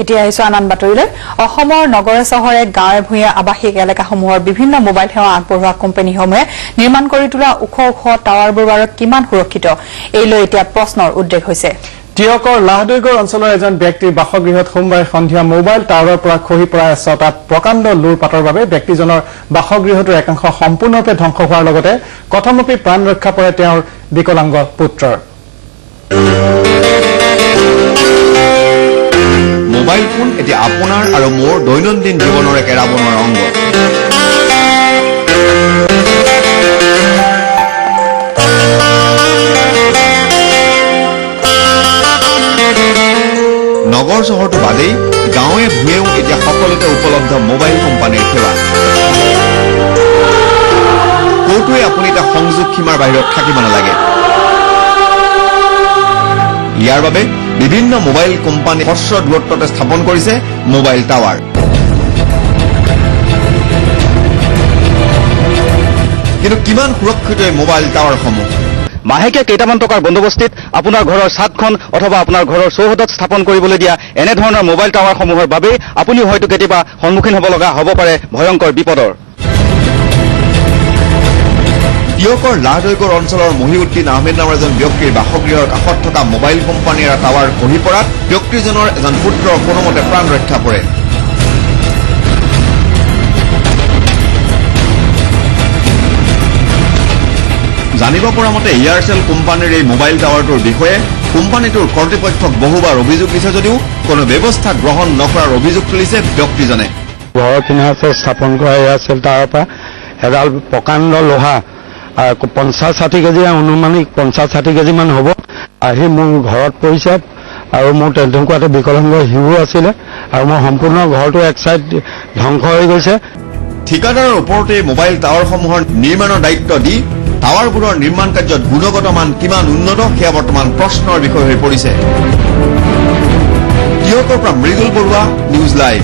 এতিয়া আহিছো আন বাতৰিলৈ অসমৰ নগৰে চহৰে গাঁৱে ভূঞে আৱাসিক এলেকাসমূহৰ বিভিন্ন মোবাইল সেৱা আগবঢ়োৱা কোম্পানীসমূহে নিৰ্মাণ কৰি তোলা ওখ ওখ টাৱাৰবোৰ বাৰু কিমান সুৰক্ষিত এই লৈ এতিয়া প্ৰশ্নৰ উদ্ৰেক হৈছে টিয়কৰ লাহদৈগড় অঞ্চলৰ এজন ব্যক্তিৰ বাসগৃহত সোমবাৰে সন্ধিয়া মোবাইল টাৱাৰৰ পৰা খহি পৰা ছটা প্ৰকাণ্ড লুৰপাতৰ বাবে ব্যক্তিজনৰ বাসগৃহটোৰ একাংশ সম্পূৰ্ণৰূপে ধ্বংস হোৱাৰ লগতে কথমপি প্ৰাণ ৰক্ষা পৰে তেওঁৰ বিকলাংগ পুত্ৰৰ মোবাইল ফোন এতিয়া আপোনাৰ আৰু মোৰ দৈনন্দিন জীৱনৰ এক এৰাব নোৱাৰা অংগ নগৰ চহৰটো বাদেই গাঁৱে ভূঞেও এতিয়া সকলোতে উপলব্ধ মোবাইল কোম্পানীৰ সেৱা ক'তোৱে আপুনি এটা সংযোগ সীমাৰ বাহিৰত থাকিব নালাগে ইয়াৰ বাবে বিভিন্ন মোবাইল কোম্পানী হ্ৰস্ব দূৰত্বতে স্থাপন কৰিছে মোবাইল টাৱাৰ কিন্তু কিমান সুৰক্ষিত এই মোবাইল টাৱাৰসমূহ মাহেকীয়া কেইটামান টকাৰ বন্দোবস্তিত আপোনাৰ ঘৰৰ ছাদখন অথবা আপোনাৰ ঘৰৰ চৌহদত স্থাপন কৰিবলৈ দিয়া এনে ধৰণৰ মোবাইল টাৱাৰসমূহৰ বাবে আপুনি হয়তো কেতিয়াবা সন্মুখীন হ'ব পাৰে ভয়ংকৰ বিপদৰ টিয়কৰ লাহদৈগড় অঞ্চলৰ মহিউদ্দিন আহমেদ নামৰ এজন ব্যক্তিৰ বাসগৃহৰ কাষত থকা মোবাইল কোম্পানীৰ টাৱাৰ খহি পৰাত ব্যক্তিজনৰ এজন পুত্ৰৰ কোনোমতে প্ৰাণ ৰক্ষা পৰে জানিব পৰা মতে এয়াৰচেল কোম্পানীৰ এই মোবাইল টাৱাৰটোৰ বিষয়ে কোম্পানীটোৰ কৰ্তৃপক্ষক বহুবাৰ অভিযোগ দিছে যদিও কোনো ব্যৱস্থা গ্ৰহণ নকৰাৰ অভিযোগ তুলিছে ব্যক্তিজনে ঘৰৰ কিনাৰতে স্থাপন কৰা এয়াৰচেল টাৱাৰৰ পৰা এডাল প্ৰকাণ্ড লোহা 50-60 কেজি অনুমানিক 50-60 কেজি মান হ'ব আহি মোৰ ঘৰত পৰিছে আৰু মোৰ তেনেকুৱাতে বিকলাংগ শিশু আছিলে আৰু মোৰ সম্পূৰ্ণ ঘৰটো এক চাইড ধ্বংস হৈ গৈছে ঠিকাদাৰৰ ওপৰতে মোবাইল টাৱাৰসমূহৰ নিৰ্মাণৰ দায়িত্ব দি টাৱাৰবোৰৰ নিৰ্মাণ কাৰ্যত গুণগত মান কিমান উন্নত সেয়া বৰ্তমান প্ৰশ্নৰ বিষয় হৈ পৰিছে টিয়কৰ পৰা মৃদুল বৰুৱা নিউজ লাইভ